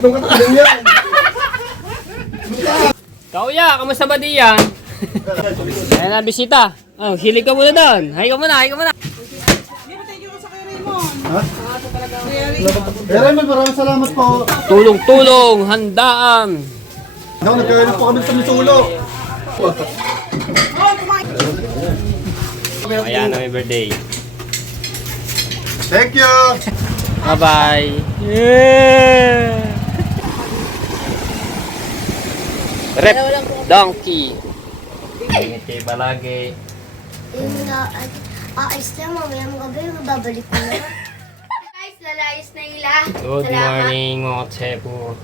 Anong katakalong yan? Kauya, kamusta ba diyan? Ayan na, bisita. Oh, hilig ka muna doon. Hay ka muna, hay ka muna. Ha? Kaya Raymond, maraming salamat po. Tulong-tulong, handaan. Ako, nagkaroon po kami sa Misulo. Ayan, happy birthday. Thank you! Bye-bye. Yeah! Rep Donkey. Ingat kayo palagi. Yung aayos na, mamayang gabi, babalik ko na. Guys, lalayas na ila. Good morning mga Tsepo.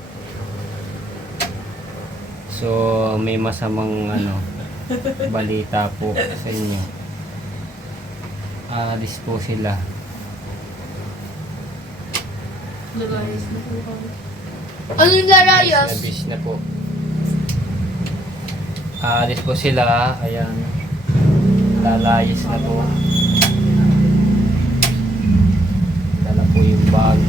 So, may masamang balita po sa inyo. Alis po sila. Lalayas na po kami. Anong lalayas? Nabis na po. Alis po sila. Ayan. Lalayas na po. Dala po yung bag.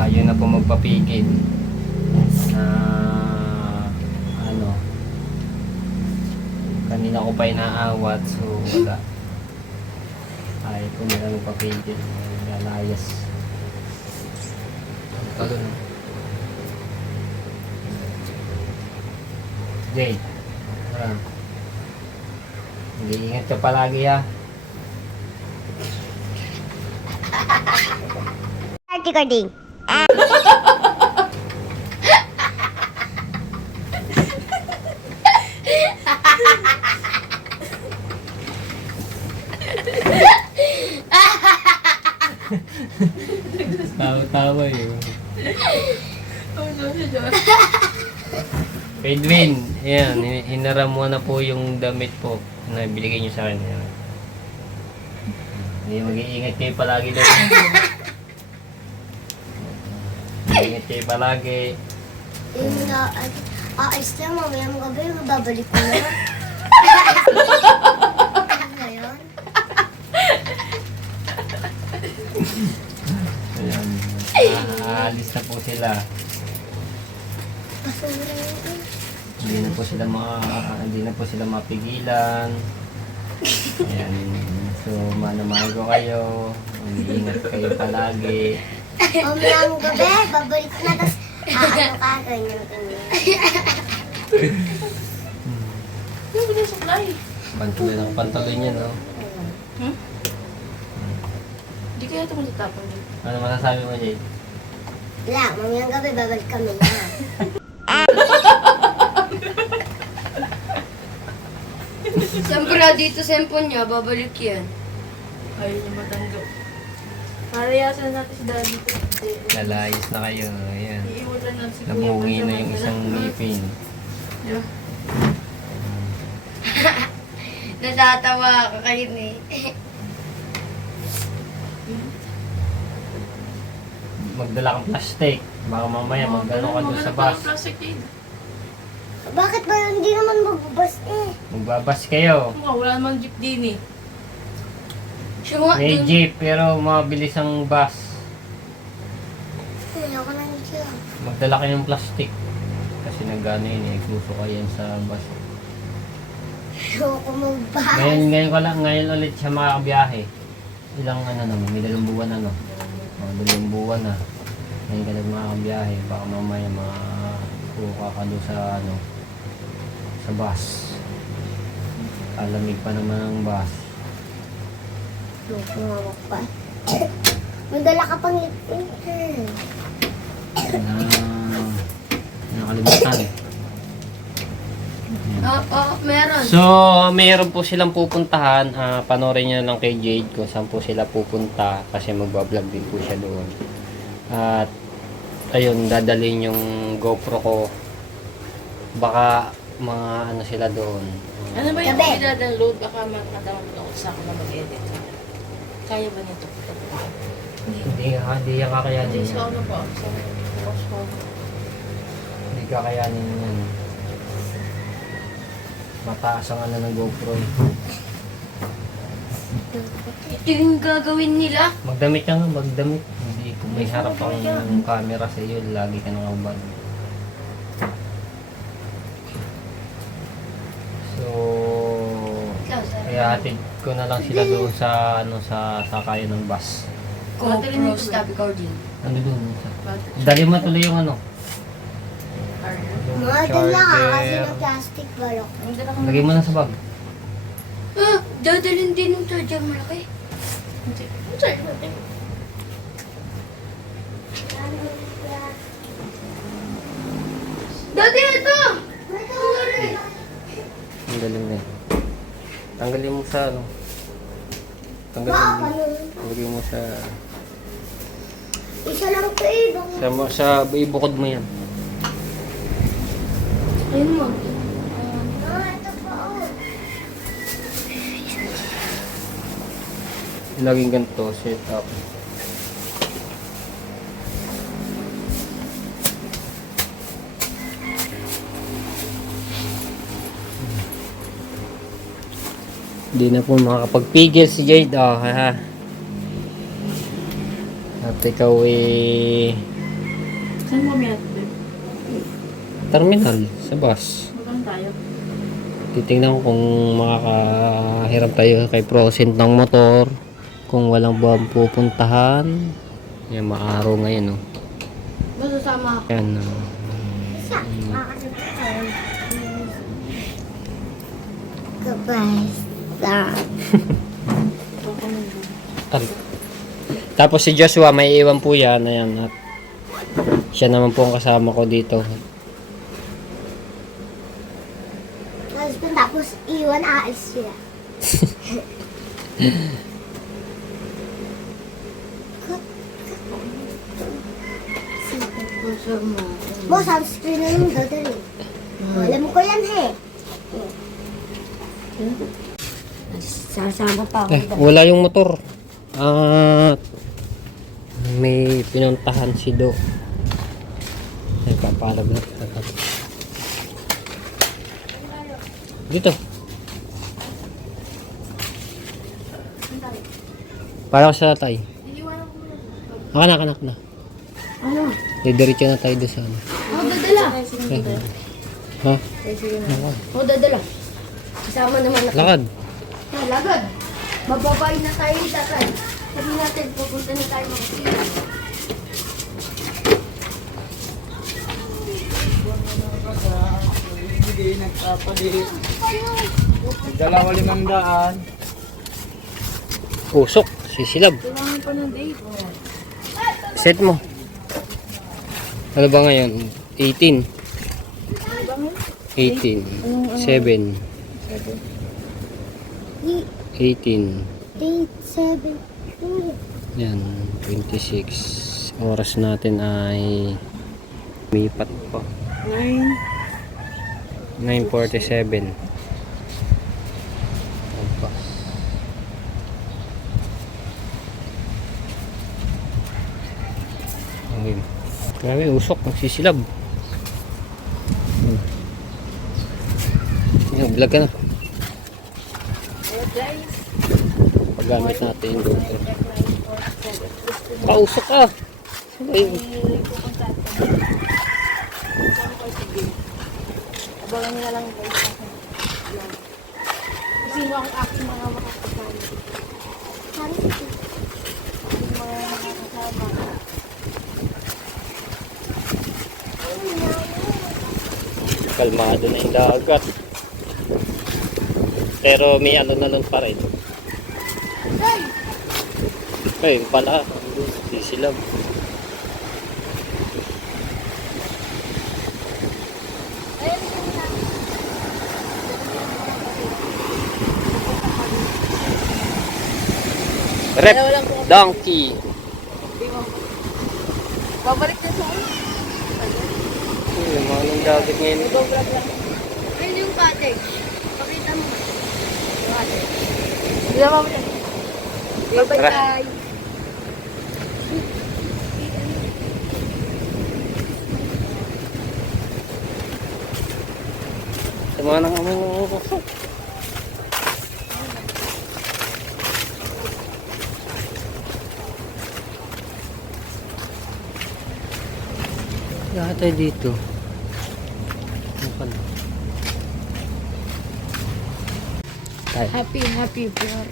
Ayaw na po magpapigil. Kanina ko pa inaawat, so wala. Ayaw po nila magpapigil. Lalayas. Talon. Jade. Mag-iingat ka palagi ha. Recording. Tawa-tawa yun. Edwin, ayan, hinaram mo na po yung damit po na binigay nyo sa akin. Ayan. Hindi, mag-iingat kayo palagi doon. Mag-iingat kayo palagi. Yung aayos na, mamayang gabi, babalik ko na. Ngayon? Ayan. Aalis na po sila. Basura yun. Hindi na po sila mapigilan. Ayan. So, manamago kayo. Mag-iingat kayo palagi. Mamayang gabi, babalik ko na, tapos ganyan. Ano ba yung supply? Pantaloy niya, no? Hindi kaya ito matatapon dito. Ano masasabi mo, Jade? Wala, mamayang gabi, babalik kami na. Siyempre, dito sa empon niya, babalik yan. Ayaw niya matanggap. Palayasan natin si daddy ko. Lalayas na kayo. Ayan. Iiwanan natin si Kuya. Nabungi na yung isang ngipin. Yeah. Natatawa ka kayo eh. Magdala kang plastic. Baka mamaya magdala ka doon sa bus. Plastic din. Bakit ba hindi naman magbubas eh? Magbabas kayo. Wala namang jeep din eh. Siya nga May dun. jeep pero mabilis ang bus. Ayoko na siya. Magdala kayo ng plastic. Kasi nagano yun eh. Kluso kayo sa bus. Ayoko magbas. Ngayon ulit siya makakabiyahe. Ilang naman, may 2 buwan mga 2 buwan na. Ngayon ka lang makakabiyahe. Baka mamaya makakuha ka doon sa bus. Alamig pa naman ang bus. Ayoko nga magpas. Magdala ka pang lipin. Nakalimutan. Meron. So, mayroon po silang pupuntahan. Panoorin nyo lang kay Jade kung saan po sila pupunta kasi magbablog din po siya doon. At ayun, dadalhin yung GoPro ko. Baka mga sila doon. Ano ba yung Gabi. i-download? Baka makaka-download sa ako na mag-edit. Kaya ba nito? Hindi kakayanin Kasi yan. ano pa? Hindi kakayanin yan. Mataas ang ng GoPro. Ito yung gagawin nila. Magdamit ka nga, magdamit. Hindi ko may harap ang camera sa iyo, lagi ka nakabad. So, kaya hatid ko na lang sila doon sa sa sakayan ng bus. GoPro stop recording. Ano doon? Dali mo tuloy yung ano. Model lang kasi ng plastic balok. Lagay mo na sa bag. Ah, dadalhin din ng charger malaki. Dati ito! Ang galing na. Tanggalin mo sa ano. Tanggalin mo sa Isa lang ito eh. sa ibukod mo yan. Ayun mo. Ito pa oh. Laging ganito, set up. Hindi na po makakapagpigil si Jade. Oh, ha. At ikaw Saan mo may terminal sa bus. Magkano tayo? Titingnan ko kung makakahiram tayo kay Procent ng motor. Kung walang buwang pupuntahan. Yan, maaraw ngayon, oh. Masasama ako. Yan, Isa. Makakasabot tayo. Goodbye. Stop. Tapos si Joshua, may iwan po yan. Ayan, at siya naman po ang kasama ko dito. Tapos iwan aalis sila. Mo, sunscreen na yung dadali. Alam mo ko yan, he. Sasama pa ako. Wala yung motor. May pinuntahan si Do. Ay, papalag na. Dito. Para ko sa tatay. Anak na. Ano? Didiretso na tayo doon sa ano. Ako dadala. Ha? Ako dadala. Kasama naman ako. Lakad. Lagad. Mababay na tayo yung tatay. Sabi natin, pupunta na tayo mag-sila. Dala ko 500. Usok. Sisilab. Kailangan pa ng date. Set mo. Ano ba ngayon? 18. 18. 7. 18. 8, 7, Yan. 26. Oras natin ay mipat pa. 9:47. Okay. Grabe, usok. Nagsisilab. Yan, vlog ka na. Paggamit natin yung GoPro. Pausok ka! Ayun. Abangan nyo na lang guys. Sino ang aking mga makakasama? Yung mga makakasama. Kalmado na yung dagat. Pero may ano na lang pa rin. Ayun pala. Sisilab. Rep donkey. Babalik na sa ulo. Yung mga nang dagat ngayon. Ayun yung cottage. Pakita mo. Yung cottage. Hindi na mamaya. Bye-bye Tara. guys. Sama na kami ng usok. Lahat tayo dito. Ano pa na? Tayo. Happy for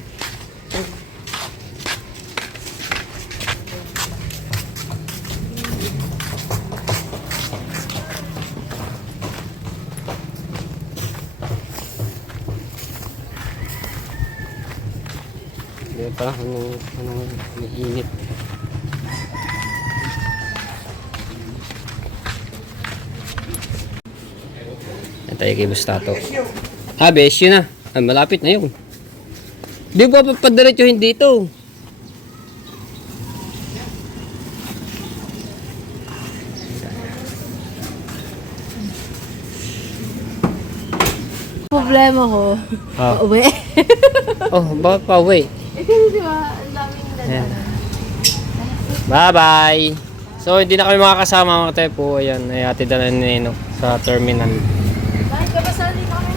Hindi pa, may init. Yan tayo kay Bustato. Ah, besyo na. Ah, malapit na yun. Di ba papadiretsuhin dito? problema ko. Ah. Uwi. Oh, bakit pa uwi? Di ba, ang daming Ayan. Bye-bye! So, hindi na kami makakasama mga tepo. Ayan, ay hatid na ni Nino sa terminal. Bakit ka ba sali kami?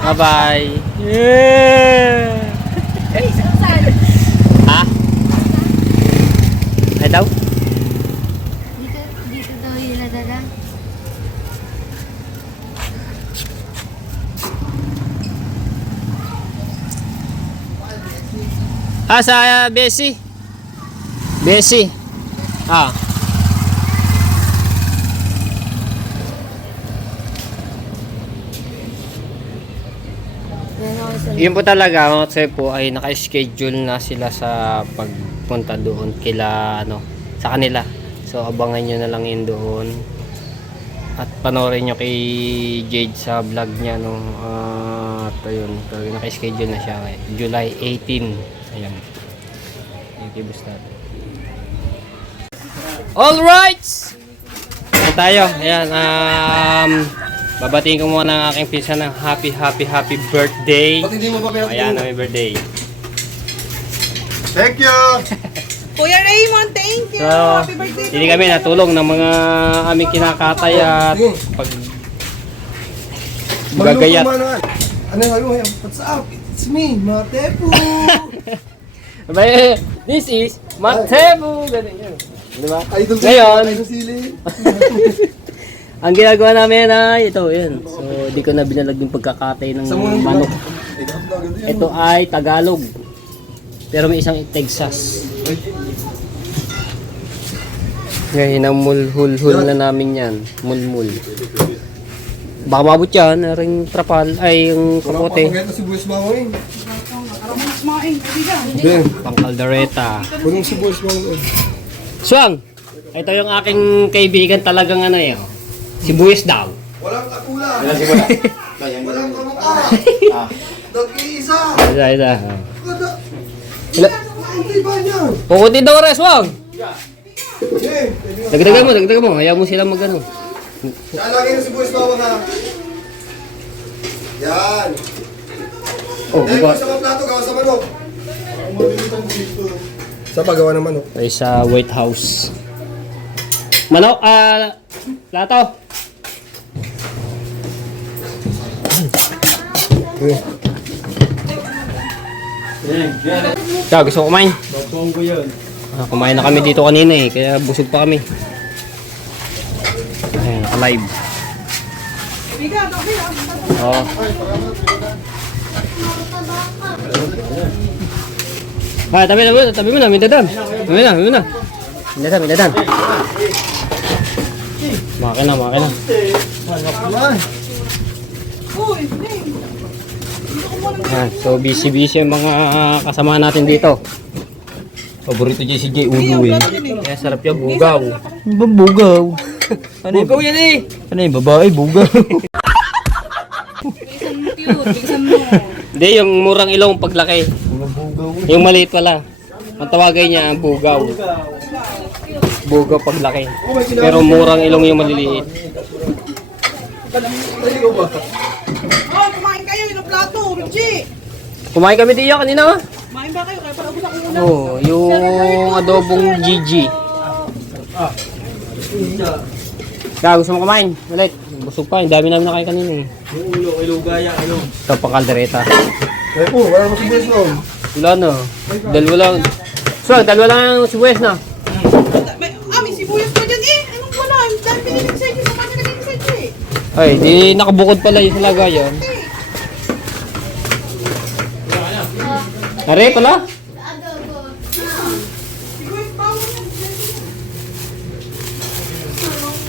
Bye-bye! Yeah! Saan? Ha? Ay daw? Dito daw yung nadala. Ah, sa Bessie. Bessie. Ah. Yan ako sa Yun po talaga mga tepo ay naka-schedule na sila sa pagpunta doon kila ano, sa kanila. So abangan nyo na lang yun doon. At panoorin nyo kay Jade sa vlog niya no. At ayun, naka-schedule na siya July 18. Ayan. Okay, basta. All right. Ayan tayo. Ayan, babatiin ko muna ang aking pinsan ng happy birthday. Ba't hindi mo ba pinatulog? Ayan, happy birthday. Thank you! Kuya Raymond, thank you. So, Happy birthday. hindi kami natulong ng mga aming kinakatay at pag gagayat. Ano yung ano? What's up? It's me, Matepo! Abay, this is Matebu. Ganun yun. Diba? Idol Ngayon, Idol sili. ang ginagawa namin ay ito, yun. So, di ko na binalag yung pagkakatay ng manok. Ito ay Tagalog. Pero may isang Texas. Ngayon, hinamul-hul-hul na namin yan. Mulmul. Baka mabot yan, ring trapal, ay yung kamote. Pagkakita si Buwis Mawin. Pang kaldereta. Punong si Buwis Mawin. Swang! Ito yung aking kaibigan talagang ano eh. Si Buyes daw. Walang katula. Walang kamukha. Nag-iisa. Isa. Hindi ba niya? Pukutin daw rin, Swang! Eh, Dagdagan mo. Ayaw mo sila mag-ano. siya lagi na si Buwis Mawin ha. Yan. Oh, Dahil ko sa mga plato, gawa sa manok. Sa paggawa ng manok. Ay sa White House. Manok, plato. Kaya gusto ko kumain. Kumain na kami dito kanina eh, kaya busog pa kami. Ayan, naka-live. Oo. Ah, tabi mo na, may dadan. May dadan. Makina. Ayan, so busy yung mga kasama natin dito. Paborito niya si Jay Udo eh. Kaya sarap yung bugaw. Bugaw. Ano yung, Bugaw yan eh! ano yung babae? Bugaw. Hindi, yung murang ilong paglaki. Yung maliit pala. Ang tawagay niya ang bugaw. Bugaw paglaki. Pero murang ilong yung maliliit. Oh, kumain kayo. Ilang plato, Richie. Kumain kami diyo kanina. Kumain ba kayo? Kaya pala ako una. Oh, yung adobong Gigi. Kaya gusto mo kumain? Ulit. Busog pa. Ang dami namin nakain kanina eh. Ito pang kaldereta. Eh po, wala mo si Buwis Mawin. Wala na. Dalawa lang. So, dalawa lang ang sibuyas na. May sibuyas pa dyan. yan eh. Anong wala? Dahil pinilig sa inyo, sa kanya naging sa inyo eh. Ay, di nakabukod pala yung lagayan. Are pala?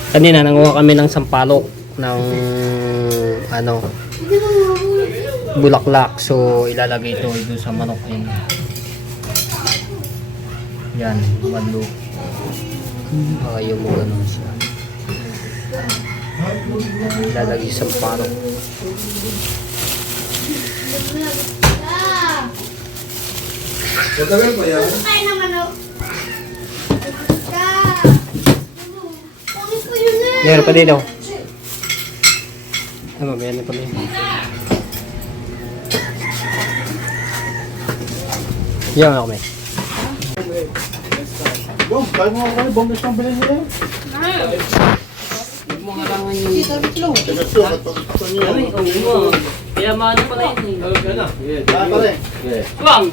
Kanina nanguha kami ng sampalok ng ano bulaklak, so ilalagay ito doon sa manok. Yan, madlo. Ayaw mo ganun siya. Ilalagay sa sampalok. Matagal pa yan. Kaya naman o. Pangit ko yun eh. Meron pa dito. Ano, meron pa dito. Yan ako may. Bom, kaya mo ako bom na siyang bilhin nila. Kaya maano pala yun eh. Pare. Bang!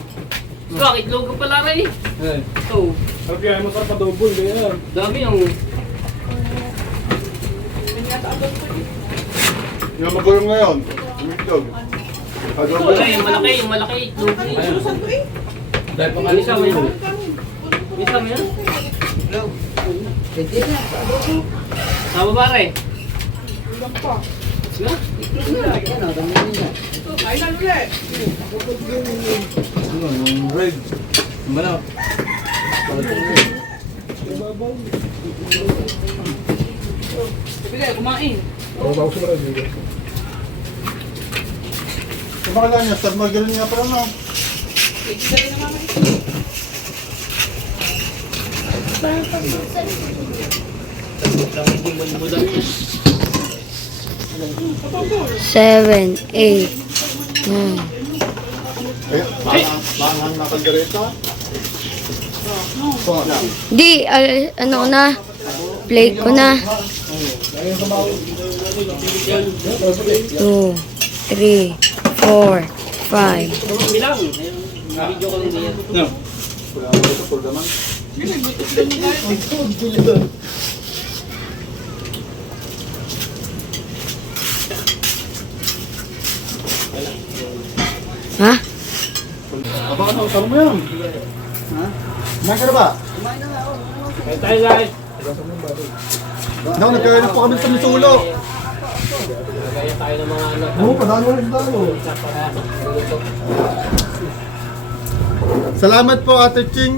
Bang, itlog ko pala rin. Oo. Kaya mo sarap adobo, hindi yan. Dami yung... Yung magulong ngayon. Umitlog. Adobo. Ay, yung malaki itlog. Susan to eh. Isa mo yun. Isa mo yun. Sama ba rin? Ilang pa. Sige. Kain na ulit. Yung red. Manok. Sige, kumain. Kumakala niya, start magaling niya pala na. Sige na mama. 7, 8, 9. Eh, maanghang na kaldereta. So, na. Di, ano ko na? Plate ko na. 2, 3, 4, 5. Bilang. Video ko lang diyan. Wala ako sa pulda man. Ha? Aba, ano? Saan mo yan? Ha? Kumain ka na ba? Kaya tayo guys. No, nagkaroon po kami sa Misulo. Kaya tayo ng mga ano. Oo, padalo rin tayo. Salamat po, Ate Ching.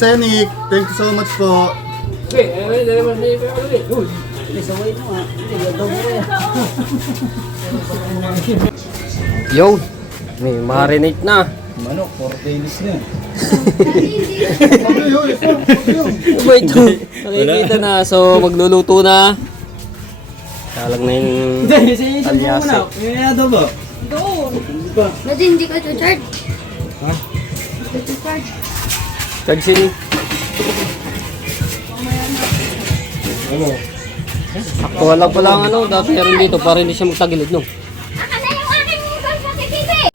Senik, thank you so much po. Yo, may marinate na. Manok, 4 days na. Sabi yun, Ano ba ito? Nakikita na, so magluluto na. Talag na yung alyase. ba? Dati hindi ka to-charge. Ha? To-charge. Kagsin. Ano? Sakto lang pala ang ano, dati meron dito para hindi siya magtagilid, no? Aka na yung aking pagkakititi.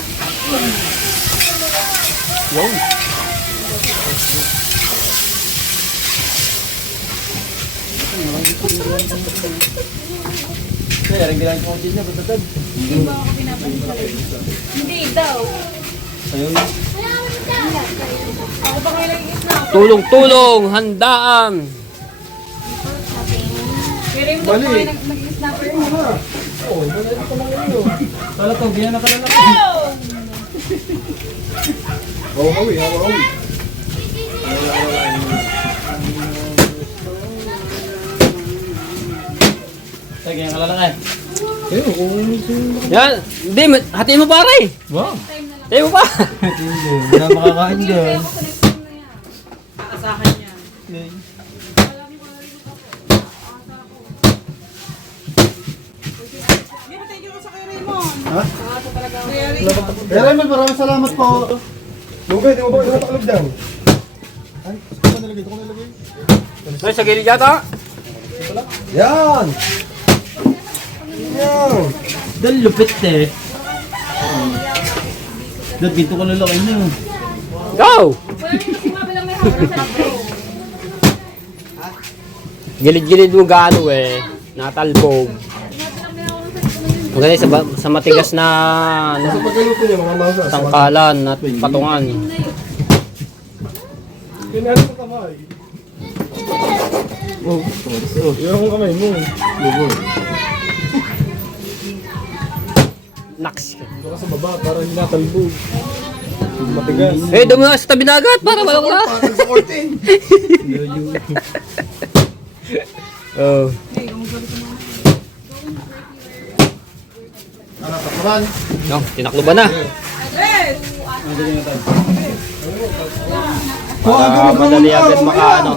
Yo. Kaya rin ginagawa ko din na, batatag. Hindi daw. Ayun. Ako ba kayo nag-iis na? Tulong-tulong, handaan. Pero yung daw kayo nag-iis na pero mo. Kala to, biyan na kalala. Oo, hawi, hawi. Sige, ang kalala ka. Yan, hindi, hatiin mo pare. Wow. Hatiin mo pa. Hindi, wala makakain dyan. Aasahan niya. Hindi ba thank you sa kay Raymond? Ha? Kuya Raymond. Kaya Raymond, maraming salamat po. Lugay, di mo ba natakalog dyan? Ay, ito ko nalagay, ito ko nalagay. Ay, sa gilid yata. Yan! Yan! Dahil lupit eh. Dahil dito ko nalakay niyo. Go! Wala yung sumabi lang may hawak sa bro. Gilid-gilid mo gaano eh. Natalbog. Maganda sa matigas na Sa pagkaluto niya, mga mangga. tangkalan at patungan. Pinalo mo kamay. Iwan mo kamay mo. Naks. Ito ka sa baba para hindi natalbog. Matigas. Eh, doon mo na sa tabi dagat para walang ka. Patag sa korte. Oh. Ano, takpan? No, tinakluban na. Para madali agad makaano.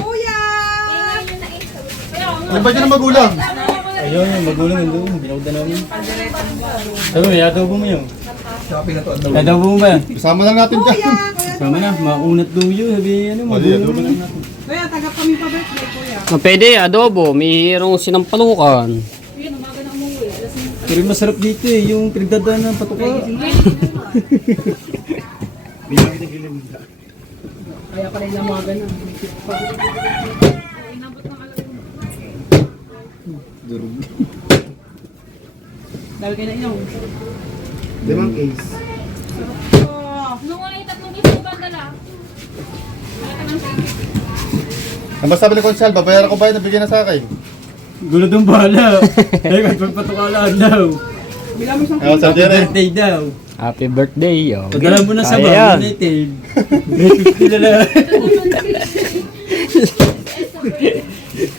Kuya! Ano ba dyan ang magulang? Ayun, yung magulang yun doon. Binawda namin. Sabi mo, adobo mo yun. Shopping na to. Adobo mo ba yan? Kasama lang natin dyan. Sama na, maunat daw yun. Sabi, ano, magulang mo lang. Kuya, tagap kami pa birthday, kuya. Pwede, adobo. Mayroong sinampalukan. Pero masarap dito eh, yung pinagdadaan ng patuka. Kaya pala yung lamagan na. Dahil kayo na inyong. Limang case. Nung wala yung 3 piso ba dala? Ang basta balik ko siya, babayaran ko ba yun, nabigyan na sa akin? Gulo doon bahala. Eh, magpagpatukalaan daw. Bila mo isang Ayaw, sa Jerry. Birthday daw. Happy birthday, yo. Pagdala mo na sa Kaya yan. Bang United. 50 na lang.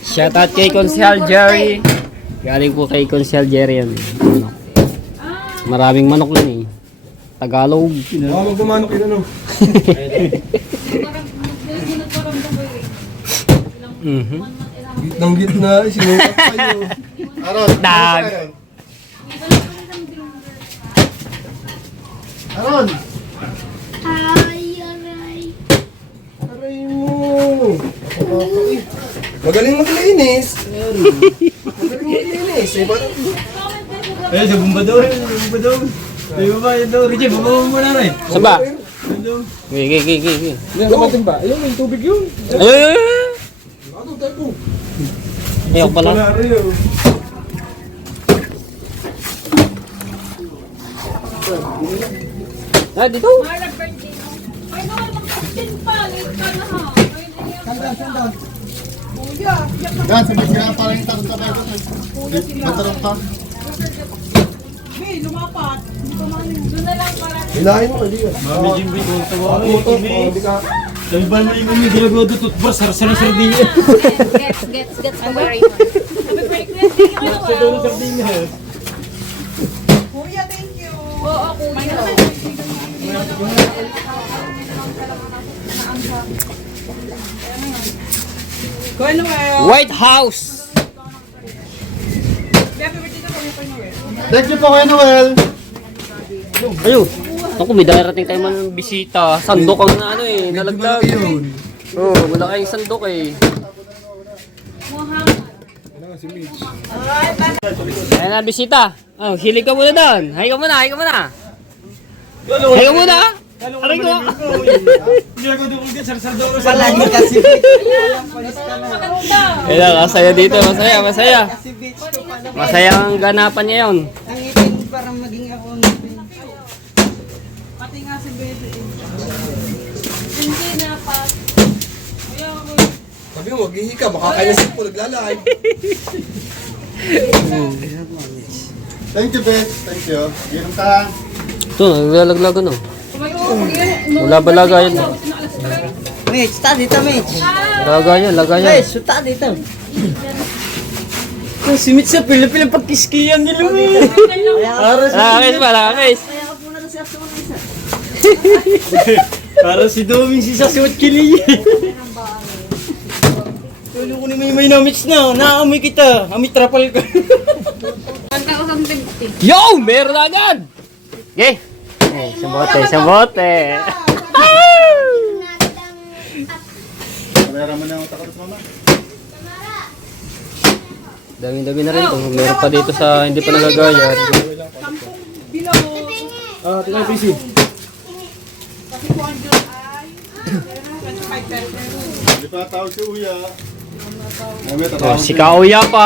Shout out kay Consel Jerry. Galing po kay Consel Jerry yan. Ano? Maraming manok lang eh. Tagalog. Baka magbumanok yun ano. Mhm. Gitnang gitna, sinukat sa'yo. Aron, Dag. Aron! Ay, aray. Aray mo! Magaling maglinis. Magaling maglinis. Eh, ba't? Ayun, sa bumbador. Bumbador. Ay, babae daw. Richie, babawa mo na rin. Saba? Gigi. Hindi, kamating ba? Ayun, may tubig yun. Ay. Ano, tayo. Ayaw pala. Pala rin yun. Ah, dito. Ay, naman, mag-15 pa. Late ka na ha. kuya. Yan, sabi kaya parang yung takot sa bago. Matarap pa. Hey, lumapat. Hindi pa man Doon na lang para Hilahin mo, hindi yan. Mami Jimby, kung tawa ko Puto, yung hindi ka. Sabi ba naman yung mami, ginagawa doon toothbrush, sarasa ng sardinya. gets pa ba rin? Happy birthday. Thank you, Sa doon ng sardinya. Kuya, thank you. Oo, kuya. Kuya Noel. White House. Happy birthday ka po, Kuya Noel. Thank you po, Kuya Noel. Ayun. Ako, may darating tayo man ng bisita. Sandok ang ano eh, nalaglag. Yun. Oo, wala kayong sandok eh. Ayan na, bisita. Oh, hilig ka muna doon. Hay ka muna. Hay ka muna. Aray ko. Ginagawa doon kung sarsar daw sa Palagi kasi. Ayan, masaya dito. Masaya. Masaya ang ganapan niya yun. Ang itin parang maging ako. Pati nga si Bebe. Hindi na pa. Sabi mo, maghihi ka, baka kaya po naglalay. Thank you, Beth. Thank you. Ginom ka. Ito, naglalaglagan oh. Wala ba lagayan? Mitch, ta dito, Mitch. Lagayan. suta dito. Si Mitch sa pila-pila pagkiskiyan nila mo eh. Nakakais pa. Para si Doming si Sasuot Kili. Tulo ko ni may na Mitch na. Naamoy kita. Amit trapal ka. Yo! Meron na agad! Okay. Sa bote. Pera mo na ang takot, mama. Dami-dami na rin to. Meron pa dito sa hindi pa nagagayat. Ah, tingnan yung PC. Kasi po ang Diyos ay 25 pesos. Hindi pa tawag si Uya. Oh, si Kauya pa.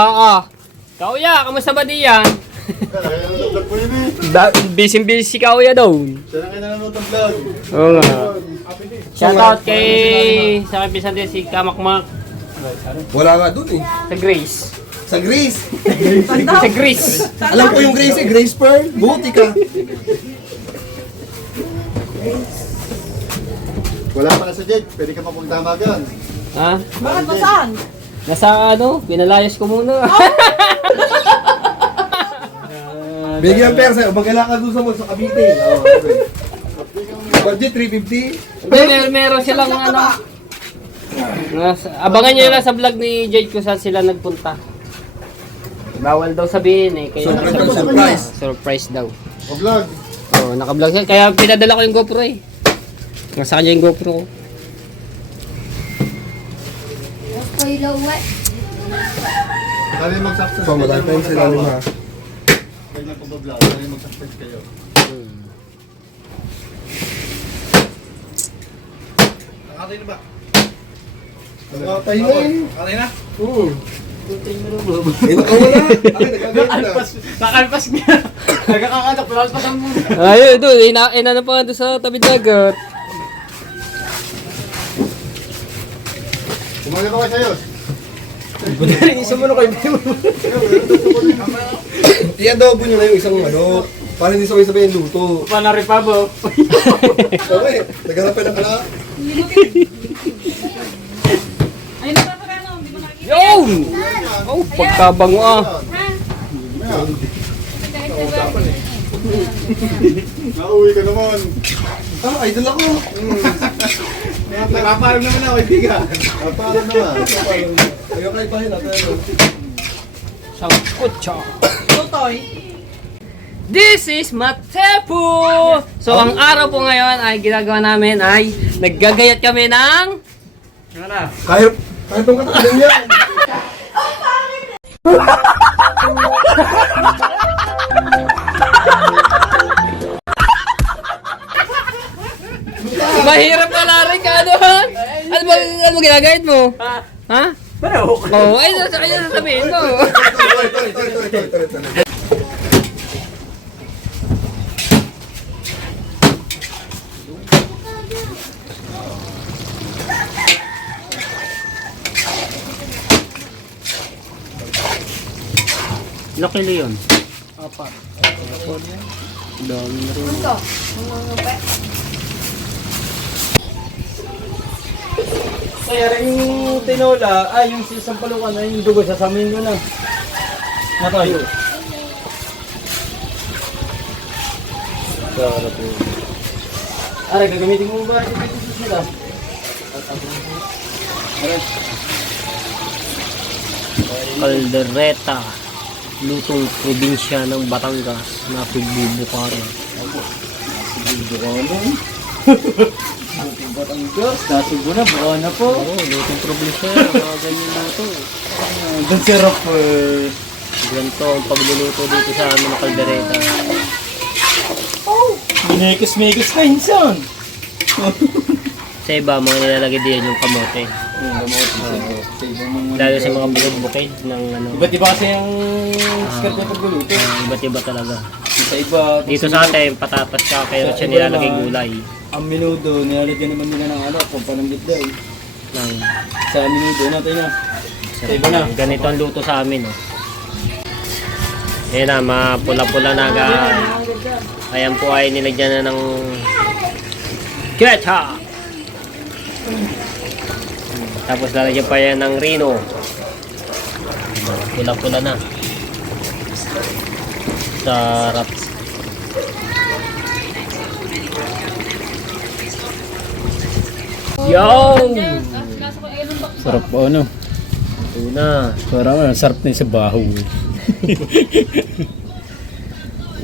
Kauya, kamusta ba diyan? Kaya nanonood po yun eh. Busy si Kauya daw. Siya na kayo nanonood ng vlog. Oo nga. Shoutout kay sa kapisan din si Kamakmak Wala nga dun eh. sa Grace. Sa Grace. Sa Grace. Alam ko yung Grace eh. Grace Pearl. Buti ka. Wala pa na sa Jed. Pwede ka mapuntamagan. Ha? Bakit ba saan? Nasa pinalayas ko muna. Bigyan ng pera sa'yo. Mag-ala ka doon sa Cavite. Oh, okay. Budget 350. Hindi, meron silang abangan nyo lang sa vlog ni Jade kung saan sila nagpunta. Bawal daw sabihin eh. Kaya Surprise. Surprise daw. O vlog. Oo, naka-vlog siya. Kaya pinadala ko yung GoPro eh. Nasa kanya yung GoPro ko. Okay, lawa. Kali mag-subscribe. Pamatay pa yung sila lima. Kaya nagpapablog. Kali mag-subscribe kayo. Nakatay na ba? Nakatay na eh. Nakatay na? Oo. Eh, nakawala. Ay, nagkagayat na. Kakalpas niya. Nagkakakanak, pinalpasan mo. Ayun, doon. Inano pa nga doon sa tabi dagat. Kumain ka ba sa'yo? Isa mo na kayo. I-adobo nyo na yung isang manok. Para hindi sabay-sabay yung luto. Panaripabo. Okay, naghanap ng kala. Ayun na pa ano, hindi mo nakikita. Yun! Oh, pagkabango ah. Nauwi ka naman. Ah, idol ako. Nakaparang naman ako, ibigan. Nakaparang naman. Ayaw kayo pa hila. Sangkutsa. Tutoy. This is Matepo! So, ang araw po ngayon ay ginagawa namin ay naggagayat kami ng... Ano na? Kahit itong katakalin yan. Mahirap pala rin ka doon! Ano ginagayat mo? Ha? Ano? Oo, ay sa kanya sasabihin mo. Laki Leon. Apat. Dami na rin. Kaya rin yung tinola, yung sampalukan na yung dugo, sasamin ko na. Matay. Sarap po. Aray, gagamitin mo ba ito sila? Caldereta. Lutong probinsya ng Batangas na pagbubukaran. Batangas, nasubo na, buka na po. Oo, lutong probinsya. Mga ganyan luto. Ang sarap po. Ganito ang pagluluto dito sa amin ng Caldereta. Minekos-mekos na insan. Sa iba, mga nilalagay din yung kamote. Lalo sa mga bukid-bukid ng ano. Iba't iba kasi yung skirt na pagluluto. Iba't iba talaga. Sa iba, Dito sa atin, patatas siya, kaya siya nilalagay gulay. ang minudo, nilalagyan naman nila ng ano, kung pananggit daw. Ng, Sa minudo natin na. Sa iba na. ganito ang luto sa amin. Oh. Ayan na, mapula-pula na agad. Ayan po ay nilagyan na ng ketchup. Tapos lalagyan pa yan ng Rino. Pula-pula na. Sarap. Yo! Sarap po ano. Una. Parang sarap na yung sa baho.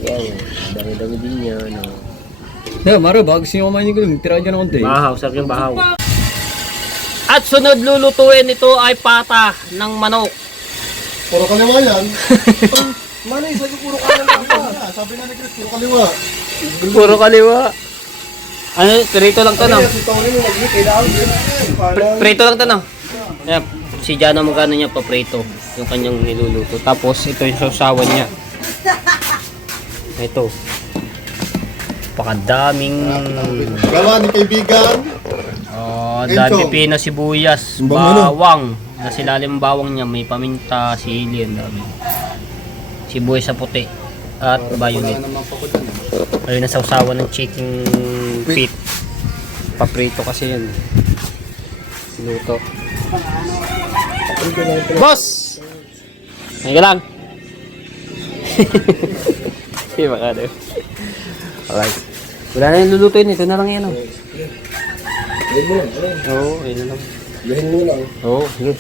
Wow. Dami-dami din yan. Oh. Maro, bago siya kumain ko lang, tira dyan ng konti. Bahaw, sarap yung bahaw. At sunod lulutuin ito ay pata ng manok. Puro kaliwa yan. Manay, sabi puro kaliwa. Sabi nga ni Chris, puro kaliwa. Puro kaliwa. Ano, prito lang to, no? Si Tony mo mag-hit, kailangan din. Prito lang to, no? Ayan, si Jana magkano niya pa prito. Yung kanyang niluluto. Tapos, ito yung sausawan niya. Ito. Pakadaming... Gawa ni kaibigan. Oh, dami pipino, sibuyas, bawang. Nasa ilalim ng bawang niya, may paminta, sili, ang dami. Sibuyas sa puti. At violet. Ayun ang sausawan ng chicken feet. Paprito kasi yun. Luto. Boss! Ngayon ka lang. Hindi baka daw. Alright. Wala na yung lulutuin. Ito na lang yan. Oh. Oo, ayun na lang. Gahin mo lang. Oo, sige.